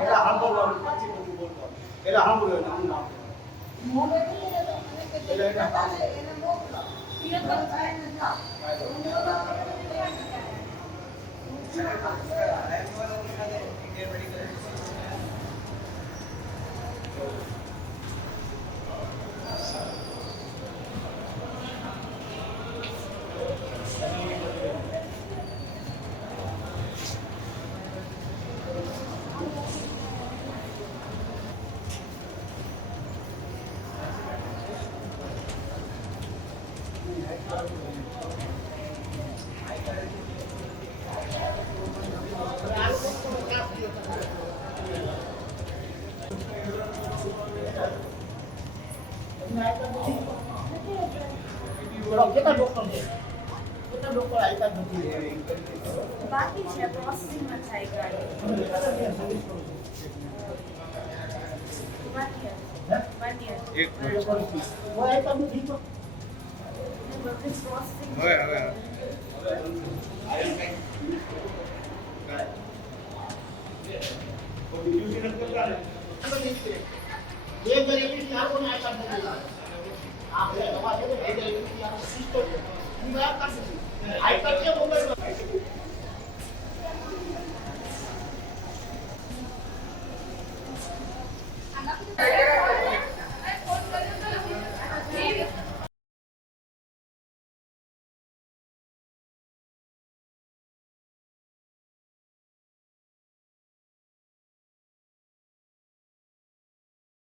એલા સાંભળવાનું પછી બધું બોલવાનું. એલા સાંભળ્યું એટલે હું Thank you. Bro, kita dukung deh. Kita dukung lah ikan begini. Berarti siya હવે હવે બીજું છે નથી કરતા ને. બે હજાર એકવીસની આરોને આપ્યા જ નથી આ બધા નવા છે ને, બે હજાર એકવીસની આરો સિસ્ટમ છે. હું આ પાસે છું. આપ્યા છે મોબાઈલમાં